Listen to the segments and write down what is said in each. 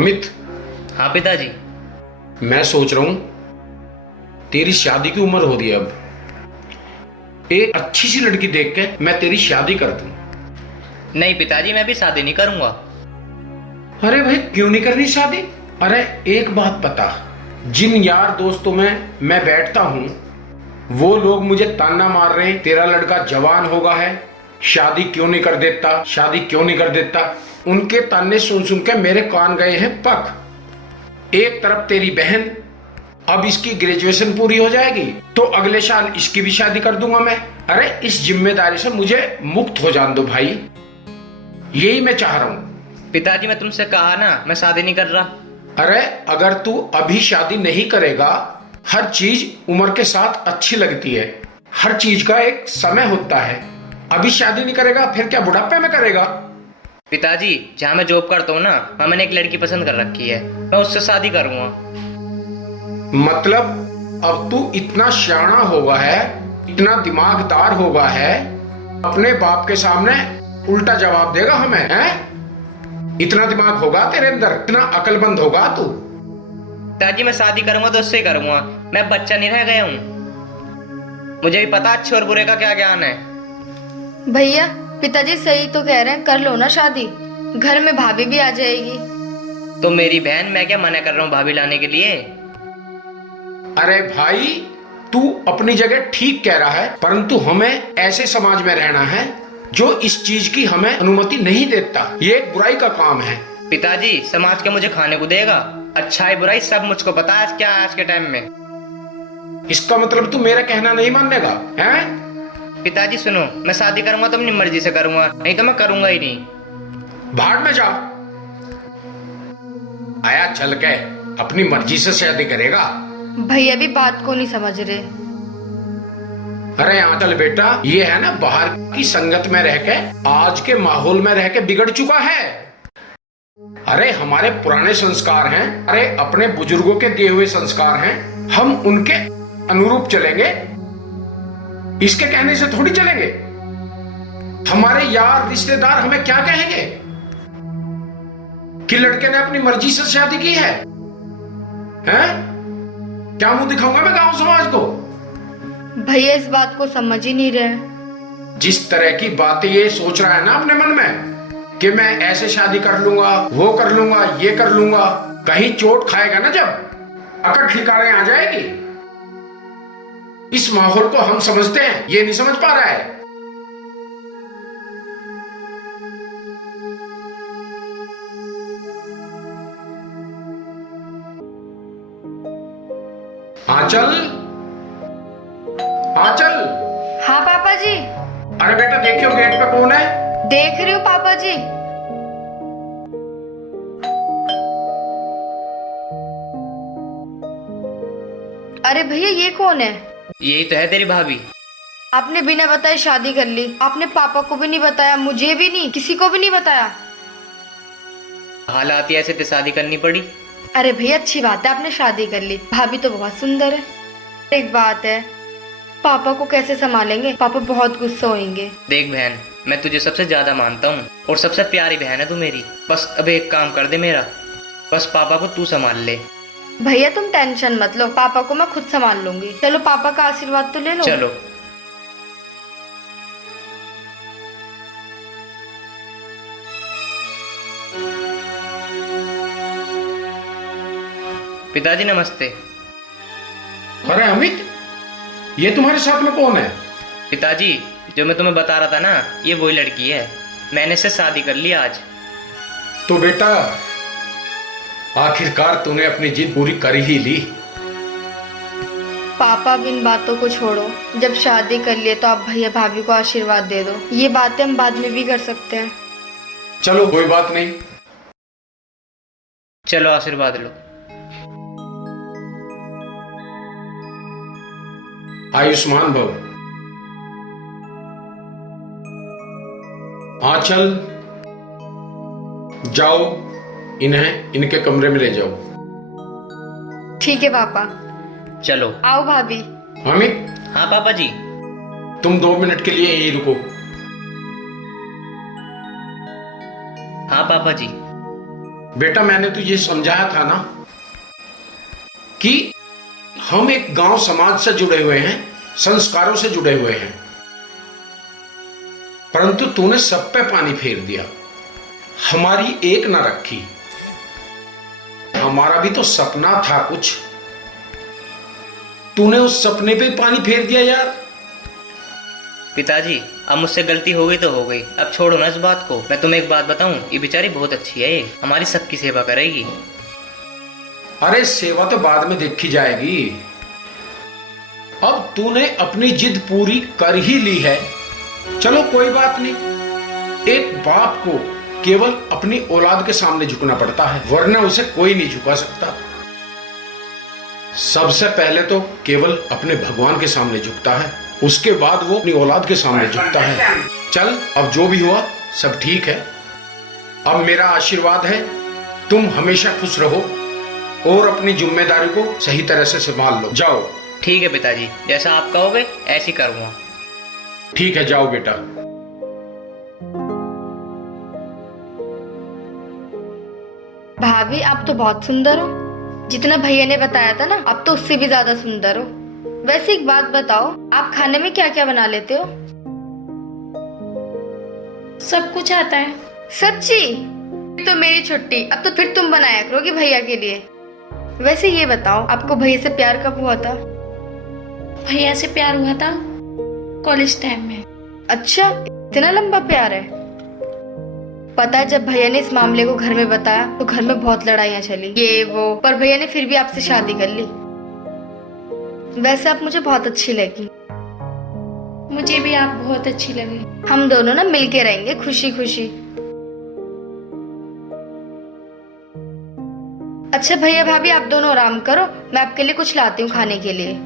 अमित, हाँ पिताजी। मैं सोच रहा हूं तेरी शादी की उम्र हो रही है अब। एक अच्छी सी लड़की देख के मैं तेरी शादी कर दूं। नहीं पिताजी, मैं भी शादी नहीं करूंगा। अरे भाई, क्यों नहीं करनी शादी? अरे एक बात बता, जिन यार दोस्तों में मैं बैठता हूं वो लोग मुझे ताना मार रहे हैं, तेरा लड़का जवान होगा है, शादी क्यों नहीं कर देता, शादी क्यों नहीं कर देता। उनके ताने सुन सुन के मेरे कान गए हैं पक। एक तरफ तेरी बहन, अब इसकी ग्रेजुएशन पूरी हो जाएगी तो अगले साल इसकी भी शादी कर दूंगा मैं। अरे इस जिम्मेदारी से मुझे मुक्त हो जान दो भाई, यही मैं चाह रहा हूं। पिताजी मैं तुमसे कहा ना, मैं शादी नहीं कर रहा। अरे अगर तू अभी शादी नहीं करेगा, हर चीज उम्र के साथ अच्छी लगती है, हर चीज का एक समय होता है। अभी शादी नहीं करेगा फिर क्या बुढ़ापे में करेगा? पिताजी जहाँ मैं जॉब करता हूँ ना, वहाँ मैंने एक लड़की पसंद कर रखी है, मैं उससे शादी करूंगा। मतलब अब तू इतना सियाना होगा है, इतना दिमागदार होगा है, अपने बाप के सामने उल्टा जवाब देगा हमें, हैं? इतना दिमाग होगा तेरे अंदर, इतना अकलमंद होगा तू? पिताजी मैं शादी करूंगा तो उससे ही करूंगा, मैं बच्चा नहीं रह गया हूँ। मुझे भी पता अच्छे और बुरे का क्या ज्ञान है। भैया पिताजी सही तो कह रहे हैं, कर लो ना शादी, घर में भाभी भी आ जाएगी। तो मेरी बहन, मैं क्या मना कर रहा हूँ भाभी लाने के लिए? अरे भाई, तू अपनी जगह ठीक कह रहा है, परंतु हमें ऐसे समाज में रहना है जो इस चीज की हमें अनुमति नहीं देता। ये एक बुराई का काम है। पिताजी समाज के मुझे खाने को देगा, अच्छाई बुराई सब मुझको पता है क्या है आज के टाइम में। इसका मतलब तू मेरा कहना नहीं मानेगा, हैं? पिताजी सुनो, मैं शादी करूंगा तो अपनी मर्जी से करूंगा, नहीं तो मैं करूंगा ही नहीं। भाड़ में जा। आया चल के अपनी मर्जी से शादी करेगा। भैया भी बात को नहीं समझ रहे। अरे यहाँ चल बेटा, ये है ना बाहर की संगत में रह के, आज के माहौल में रह के बिगड़ चुका है। अरे हमारे पुराने संस्कार हैं, अरे अपने बुजुर्गों के दिए हुए संस्कार हैं, हम उनके अनुरूप चलेंगे, इसके कहने से थोड़ी चलेंगे। हमारे यार रिश्तेदार हमें क्या कहेंगे कि लड़के ने अपनी मर्जी से शादी की है, हैं? क्या मुंह दिखाऊंगा मैं गांव समाज को? भैया इस बात को समझ ही नहीं रहे। जिस तरह की बातें ये सोच रहा है ना अपने मन में कि मैं ऐसे शादी कर लूंगा, वो कर लूंगा, ये कर लूंगा, कहीं चोट खाएगा ना जब, अकड़ ठिकाने आ जाएगी। इस माहौल को हम समझते हैं, ये नहीं समझ पा रहा है। आंचल, आंचल। हाँ पापा जी। अरे बेटा देखियो गेट पे कौन है? देख रही हूँ पापा जी। अरे भैया ये कौन है? यही तो है तेरी भाभी। आपने बिना बताए शादी कर ली, आपने पापा को भी नहीं बताया, मुझे भी नहीं, किसी को भी नहीं बताया। हालात ही ऐसे थे, शादी करनी पड़ी। अरे भैया अच्छी बात है आपने शादी कर ली, भाभी तो बहुत सुंदर है। एक बात है, पापा को कैसे संभालेंगे? पापा बहुत गुस्सा होंगे। देख बहन, मैं तुझे सबसे ज्यादा मानता हूँ और सबसे प्यारी बहन है तू मेरी। बस अब एक काम कर दे मेरा, बस पापा को तू संभाल ले। भैया तुम टेंशन मत लो, पापा को मैं खुद संभाल लूंगी। चलो पापा का आशीर्वाद तो ले लो। चलो। पिताजी नमस्ते। अरे अमित, ये तुम्हारे साथ में कौन है? पिताजी जो मैं तुम्हें बता रहा था ना, ये वही लड़की है, मैंने इससे शादी कर ली आज। तो बेटा आखिरकार तूने अपनी जिद पूरी कर ही ली। पापा अब इन बातों को छोड़ो, जब शादी कर लिए तो आप भैया भाभी को आशीर्वाद दे दो। ये बातें हम बाद में भी कर सकते हैं। चलो कोई बात नहीं। चलो आशीर्वाद लो। आयुष्मान भव। आंचल जाओ, इन्हें इनके कमरे में ले जाओ। ठीक है पापा। चलो। आओ भाभी। अमित, हाँ पापा जी। तुम 2 मिनट के लिए यहीं रुको। हाँ पापा जी। बेटा मैंने तुझे समझाया था ना कि हम एक गांव समाज से जुड़े हुए हैं, संस्कारों से जुड़े हुए हैं, परंतु तूने सब पे पानी फेर दिया, हमारी एक ना रखी। हमारा भी तो सपना था कुछ, तूने उस सपने पे पानी फेर दिया यार। पिताजी अब मुझसे गलती हो गई तो हो गई, अब छोड़ो ना इस बात को। मैं तुम्हें एक बात बताऊं, ये बेचारी बहुत अच्छी है, ये हमारी सबकी सेवा करेगी। अरे सेवा तो बाद में देखी जाएगी, अब तूने अपनी जिद पूरी कर ही ली है, चलो कोई बात नहीं। एक बाप को केवल अपनी औलाद के सामने झुकना पड़ता है, वरना उसे कोई नहीं झुका सकता। सबसे पहले तो केवल अपने भगवान के सामने झुकता है, उसके बाद वो अपनी औलाद के सामने झुकता है। चल अब जो भी हुआ सब ठीक है, अब मेरा आशीर्वाद है तुम हमेशा खुश रहो और अपनी जिम्मेदारी को सही तरह से संभाल लो। जाओ। ठीक है पिताजी, जैसा आप कहोगे ऐसे ही करूँगा। ठीक है जाओ बेटा। भाभी आप तो बहुत सुंदर हो, जितना भैया ने बताया था ना, अब तो उससे भी ज्यादा सुंदर हो। वैसे एक बात बताओ, आप खाने में क्या क्या बना लेते हो? सब कुछ आता है। सच्ची? तो मेरी छुट्टी, अब तो फिर तुम बनाया करोगी भैया के लिए। वैसे ये बताओ, आपको भैया से प्यार कब हुआ था? भैया से प्यार हुआ था कॉलेज टाइम में। अच्छा, इतना लंबा प्यार है। पता है जब भैया ने इस मामले को घर में बताया तो घर में बहुत लड़ाइयाँ चली, ये वो, पर भैया ने फिर भी आपसे शादी कर ली। वैसे आप मुझे बहुत अच्छी लगी। मुझे भी आप बहुत अच्छी लगी। हम दोनों ना मिलके रहेंगे खुशी खुशी। अच्छा भैया भाभी आप दोनों आराम करो, मैं आपके लिए कुछ लाती हूँ खाने के लिए।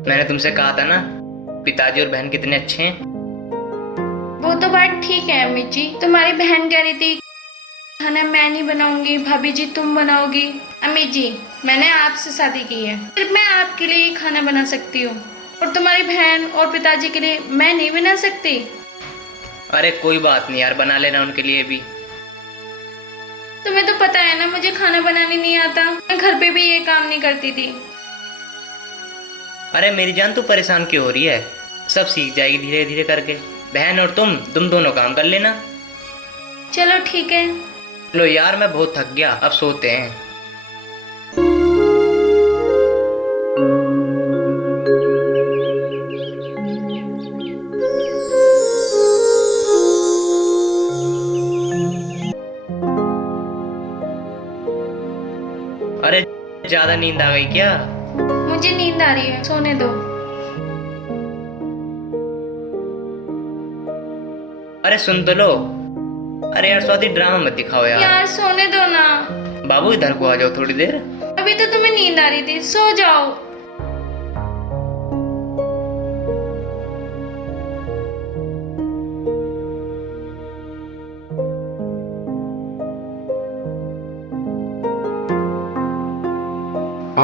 मैंने तुमसे कहा था ना पिताजी और बहन कितने अच्छे हैं। वो तो बात ठीक है अम्मी जी, तुम्हारी बहन कह रही थी खाना मैं नहीं बनाऊंगी, भाभी जी तुम बनाओगी। अम्मी जी मैंने आपसे शादी की है, सिर्फ मैं आपके लिए ही खाना बना सकती हूँ, और तुम्हारी बहन और पिताजी के लिए मैं नहीं बना सकती। अरे कोई बात नहीं यार, बना लेना उनके लिए भी। तुम्हें तो पता है ना मुझे खाना बनाने नहीं आता, मैं घर पे भी ये काम नहीं करती थी। अरे मेरी जान तू परेशान क्यों हो रही है, सब सीख जाएगी धीरे धीरे करके। बहन और तुम दोनों काम कर लेना। चलो ठीक है। लो यार मैं बहुत थक गया, अब सोते हैं। अरे ज्यादा नींद आ गई क्या? मुझे नींद आ रही है, सोने दो। अरे सुन तो लो। अरे यार स्वाति ड्रामा मत दिखाओ यार। यार सोने दो ना। बाबू इधर को आ जाओ थोड़ी देर। अभी तो तुम्हें नींद आ रही थी, सो जाओ।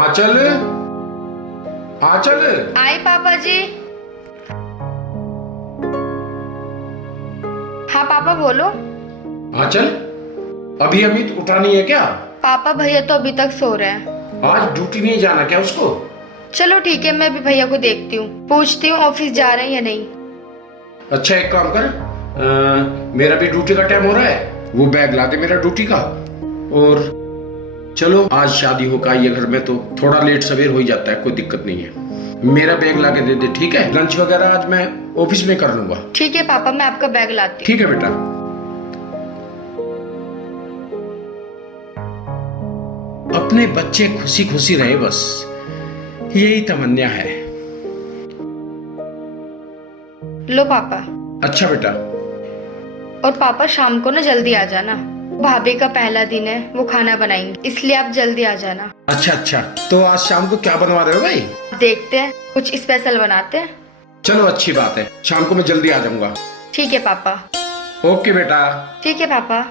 आंचल, आंचल। आए पापा जी। हाँ पापा बोलो। आंचल, अभी अमित उठा नहीं है क्या? पापा भैया तो अभी तक सो रहे हैं। आज ड्यूटी नहीं जाना क्या उसको? चलो ठीक है, मैं भी भैया को देखती हूँ, पूछती हूँ ऑफिस जा रहे हैं या नहीं। अच्छा एक काम कर, मेरा भी ड्यूटी का टाइम हो रहा है, वो बैग ला दे मेरा ड्यूटी का। और चलो आज शादी होकर आई है घर में तो थोड़ा लेट सवेर हो ही जाता है, कोई दिक्कत नहीं है। मेरा बैग ला के दे दे, ठीक है? लंच वगैरह आज मैं ऑफिस में कर लूंगा। ठीक है पापा, मैं आपका बैग लाती हूँ। ठीक है बेटा। अपने बच्चे खुशी खुशी रहे, बस यही तमन्ना है। लो पापा। अच्छा बेटा। और पापा शाम को ना जल्दी आ जाना, भाभी का पहला दिन है, वो खाना बनाएंगे, इसलिए आप जल्दी आ जाना। अच्छा अच्छा, तो आज शाम को क्या बनवा रहे हो भाई? देखते हैं, कुछ स्पेशल बनाते हैं। चलो अच्छी बात है, शाम को मैं जल्दी आ जाऊंगा। ठीक है पापा। ओके बेटा। ठीक है पापा।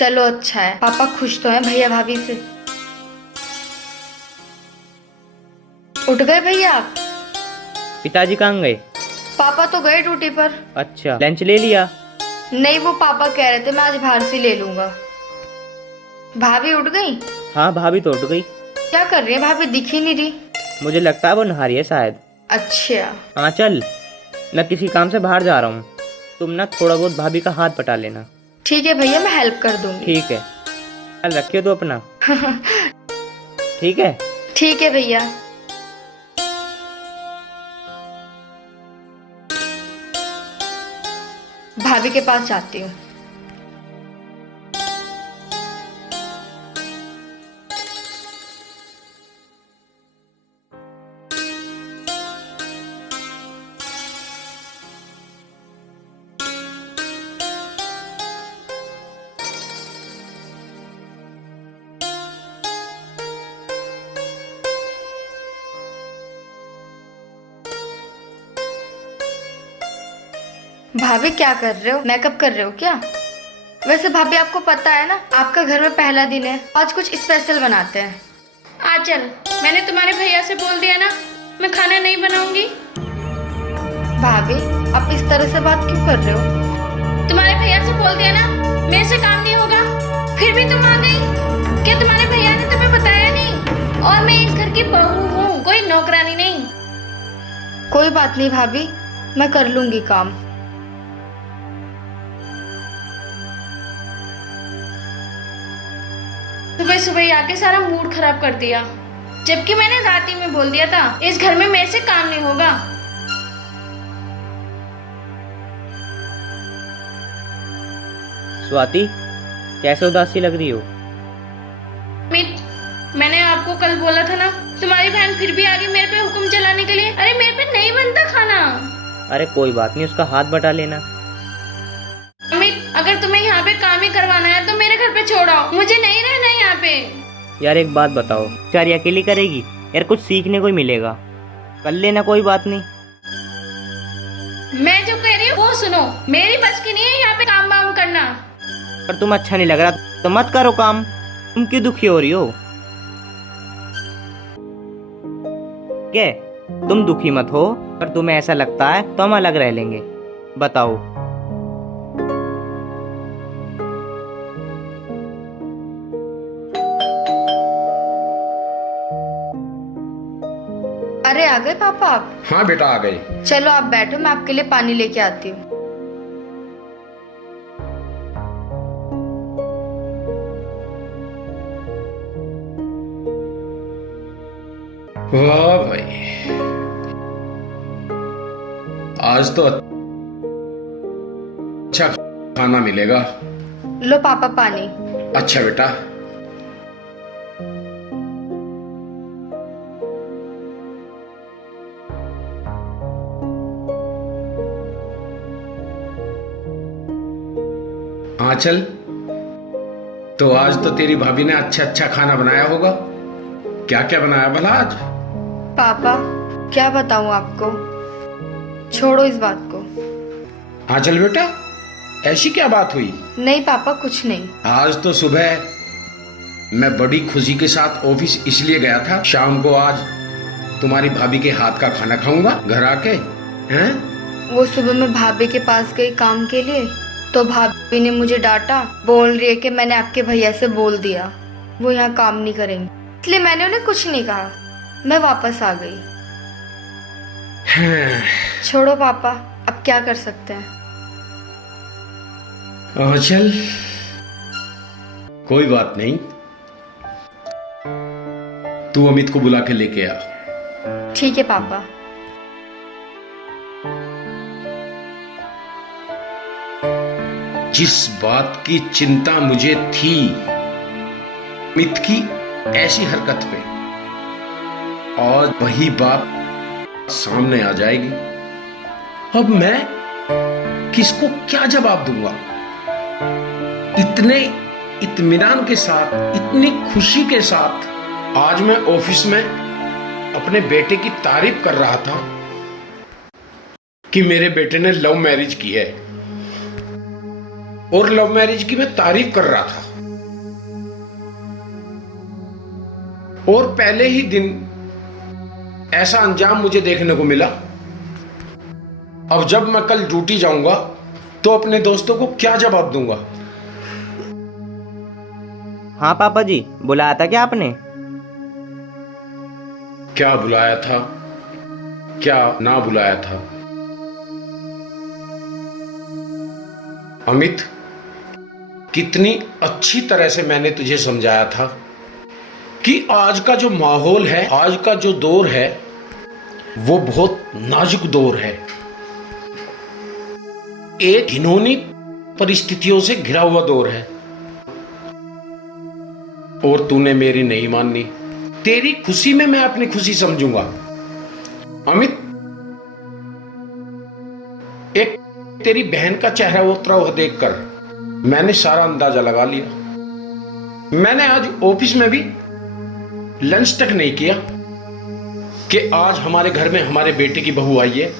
चलो अच्छा है, पापा खुश तो हैं भैया भाभी से। उठ गए भैया आप? पिताजी कहाँ गए? पापा तो गए ड्यूटी पर। अच्छा, लंच ले लिया? नहीं, वो पापा कह रहे थे मैं आज बाहर से ले लूंगा। भाभी उठ गई? हाँ, भाभी तो उठ गई। क्या कर रही है भाभी, दिख ही नहीं रही। मुझे लगता है वो नहा रही है शायद। अच्छा। हाँ चल, मैं किसी काम से बाहर जा रहा हूँ, तुम ना थोड़ा बहुत भाभी का हाथ बटा लेना। ठीक है भैया, मैं हेल्प कर दूंगी। ठीक है, ख्याल रखियो तो अपना। ठीक है। ठीक है भैया। भाभी के पास जाती हूँ। भाभी क्या कर रहे हो, मेकअप कर रहे हो क्या? वैसे भाभी आपको पता है ना, आपका घर में पहला दिन है, आज कुछ स्पेशल बनाते हैं। आंचल, मैंने तुम्हारे भैया से बोल दिया ना, मैं खाना नहीं बनाऊंगी। भाभी आप इस तरह से बात क्यों कर रहे हो? तुम्हारे भैया से बोल दिया ना, मेरे से काम नहीं होगा, फिर भी तुम आ गई। क्या तुम्हारे भैया ने तुम्हें बताया नहीं? और मैं इस घर की बहू हूँ, कोई नौकरानी नहीं। कोई बात नहीं भाभी, मैं कर लूंगी काम। सुबह सुबह ही आके सारा मूड खराब कर दिया, जबकि मैंने रात ही में बोल दिया था इस घर में मेरे से काम नहीं होगा। स्वाति, कैसे उदासी लग रही हो? अमित, मैंने आपको कल बोला था ना, तुम्हारी बहन फिर भी आ गई मेरे पे हुक्म चलाने के लिए। अरे मेरे पे नहीं बनता खाना। अरे कोई बात नहीं, उसका हाथ बटा लेना। अमित, अगर तुम्हें यहाँ पे काम ही करवाना है तो मेरे घर पे छोड़ आओ, मुझे नहीं रहना है यहाँ पे। यार एक बात बताओ, बेचारी अकेली करेगी? यार कुछ सीखने को ही मिलेगा, कर लेना, कोई बात नहीं। मैं जो कह रही हूँ वो सुनो, मेरी बस की नहीं है यहाँ पे काम वाम करना। पर तुम अच्छा नहीं लग रहा तो मत करो काम, तुम क्यों दुखी हो रही हो? क्या तुम दुखी मत हो, पर तुम्हें ऐसा लगता है तो हम अलग रह लेंगे, बताओ। अरे आ गए पापा आप? हाँ बेटा आ गए। चलो आप बैठो, मैं आपके लिए पानी लेके आती हूँ। वाह भाई, आज तो अच्छा खाना मिलेगा। लो पापा पानी। अच्छा बेटा। आंचल, तो आज तो तेरी भाभी ने अच्छा अच्छा खाना बनाया होगा। क्या क्या बनाया भला आज? पापा क्या बताऊं आपको, छोड़ो इस बात को। आंचल बेटा, ऐसी क्या बात हुई? नहीं पापा कुछ नहीं। आज तो सुबह मैं बड़ी खुशी के साथ ऑफिस इसलिए गया था, शाम को आज तुम्हारी भाभी के हाथ का खाना खाऊंगा घर आके। हैं? वो सुबह मैं भाभी के पास गई काम के लिए, तो भाभी ने मुझे डांटा, बोल रही है कि मैंने आपके भैया से बोल दिया वो यहाँ काम नहीं करेंगे, इसलिए मैंने उन्हें कुछ नहीं कहा, मैं वापस आ गई। छोड़ो पापा, अब क्या कर सकते हैं। चल कोई बात नहीं, तू अमित को बुला के लेके आ। ठीक है पापा। जिस बात की चिंता मुझे थी अमित की ऐसी हरकत पे, आज वही बात सामने आ जाएगी। अब मैं किसको क्या जवाब दूंगा? इतने इत्मीनान के साथ, इतनी खुशी के साथ आज मैं ऑफिस में अपने बेटे की तारीफ कर रहा था कि मेरे बेटे ने लव मैरिज की है, और लव मैरिज की मैं तारीफ कर रहा था। और पहले ही दिन ऐसा अंजाम मुझे देखने को मिला। अब जब मैं कल ड्यूटी जाऊंगा तो अपने दोस्तों को क्या जवाब दूंगा? हाँ पापा जी, बुलाया था क्या आपने? क्या बुलाया था, क्या ना बुलाया था? अमित, कितनी अच्छी तरह से मैंने तुझे समझाया था कि आज का जो माहौल है, आज का जो दौर है, वो बहुत नाजुक दौर है। एक घिनौनी परिस्थितियों से घिरा हुआ दौर है। और तूने मेरी नहीं माननी। तेरी खुशी में मैं अपनी खुशी समझूंगा। अमित, एक तेरी बहन का चेहरा उतरा हुआ देखकर मैंने सारा अंदाजा लगा लिया। मैंने आज ऑफिस में भी लंच तक नहीं किया कि आज हमारे घर में हमारे बेटे की बहू आई है,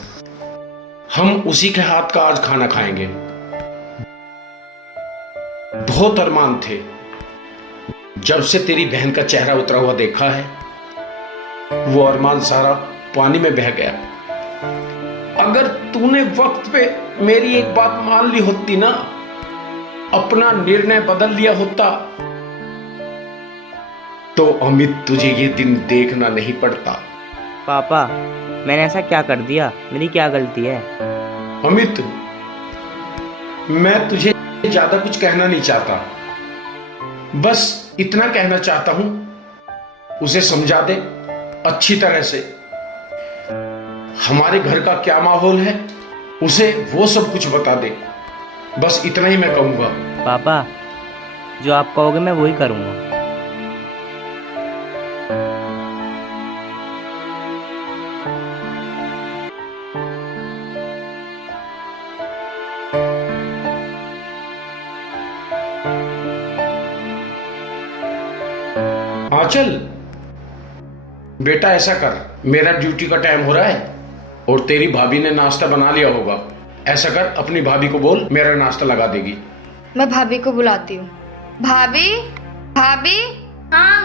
हम उसी के हाथ का आज खाना खाएंगे। बहुत अरमान थे। जब से तेरी बहन का चेहरा उतरा हुआ देखा है, वो अरमान सारा पानी में बह गया। अगर तूने वक्त पे मेरी एक बात मान ली होती ना, अपना निर्णय बदल लिया होता, तो अमित तुझे ये दिन देखना नहीं पड़ता। पापा, मैंने ऐसा क्या कर दिया? मेरी क्या गलती है? अमित, मैं तुझे ज्यादा कुछ कहना नहीं चाहता, बस इतना कहना चाहता हूं, उसे समझा दे अच्छी तरह से। हमारे घर का क्या माहौल है, उसे वो सब कुछ बता दे। बस इतना ही मैं कहूंगा। पापा, जो आप कहोगे मैं वही करूँगा। आंचल, बेटा ऐसा कर, मेरा ड्यूटी का टाइम हो रहा है और तेरी भाभी ने नाश्ता बना लिया होगा। ऐसा कर, अपनी भाभी को बोल मेरा नाश्ता लगा देगी। मैं भाभी को बुलाती हूँ। भाभी, भाभी, हाँ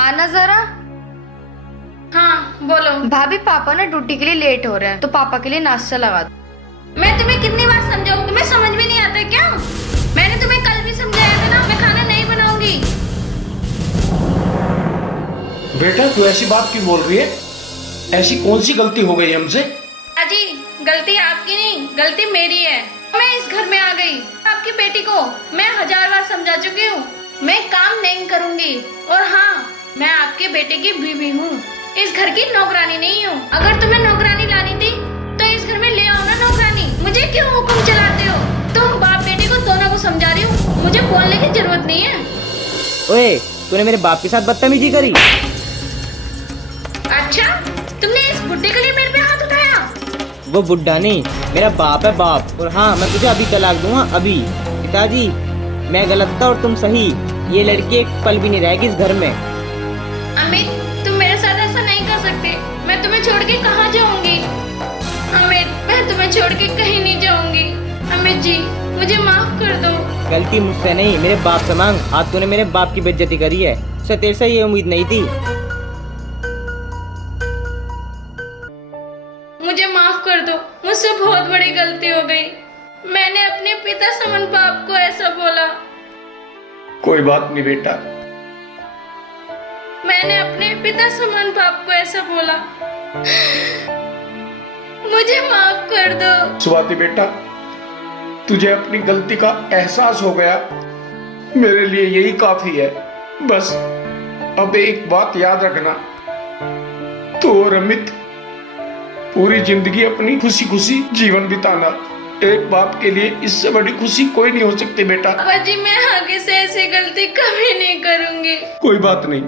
आना जरा। हाँ बोलो। भाभी, पापा ना ड्यूटी के लिए लेट हो रहे हैं, तो पापा के लिए नाश्ता लगा दो। मैं तुम्हें कितनी बार समझाऊं, तुम्हें समझ में नहीं आता क्या? मैंने तुम्हें कल भी समझाया था ना, मैं खाना नहीं बनाऊंगी। बेटा, तू ऐसी बात क्यों बोल रही है? ऐसी कौन सी गलती हो गई हमसे? अजी, गलती आपकी नहीं, गलती मेरी है। मैं इस घर में आ गई। आपकी बेटी को मैं 1000 बार समझा चुकी हूँ, मैं काम नहीं करूँगी। और हाँ, मैं आपके बेटे की बीवी हूँ, इस घर की नौकरानी नहीं हूँ। अगर तुम्हें नौकरानी लानी थी तो इस घर में ले आओ ना नौकरानी। मुझे क्यों हुक्म चलाते हो? तुम बाप बेटे को दोनों को समझा रही हो, मुझे बोलने की जरूरत नहीं है। ओए, तूने मेरे बाप के साथ बदतमीजी करी? अच्छा, तुमने इस बुड्ढे के लिए मेरे पे हाथ उठाया? वो बुड्ढा नहीं, मेरा बाप है, बाप। और हाँ, मैं तुझे अभी तलाक दूंगा, अभी। पिताजी, मैं गलत था और तुम सही। ये लड़की एक पल भी नहीं रहेगी इस घर में। अमित, तुम मेरे साथ ऐसा नहीं कर सकते। मैं तुम्हें छोड़ के कहाँ जाऊंगी? अमित, मैं तुम्हें छोड़ के कहीं नहीं जाऊंगी। अमित जी, मुझे माफ कर दो। गलती मुझसे नहीं, मेरे बाप से मांग। आज तूने मेरे बाप की बेइज्जती करी है, उसे तेरे से ये उम्मीद नहीं थी। मुझे माफ कर दो, मुझसे बहुत बड़ी गलती हो गई। मैंने अपने पिता समन बाप को ऐसा बोला। कोई बात नहीं बेटा। मैंने अपने पिता समान बाप को ऐसा बोला। मुझे माफ कर दो। स्वाति बेटा, तुझे अपनी गलती का एहसास हो गया, मेरे लिए यही काफी है। बस अब एक बात याद रखना, तो और अमित पूरी जिंदगी अपनी खुशी खुशी जीवन बिताना। एक बाप के लिए इससे बड़ी खुशी कोई नहीं हो सकती बेटा। पापा जी, मैं आगे से ऐसी गलती कभी नहीं करूंगी। कोई बात नहीं।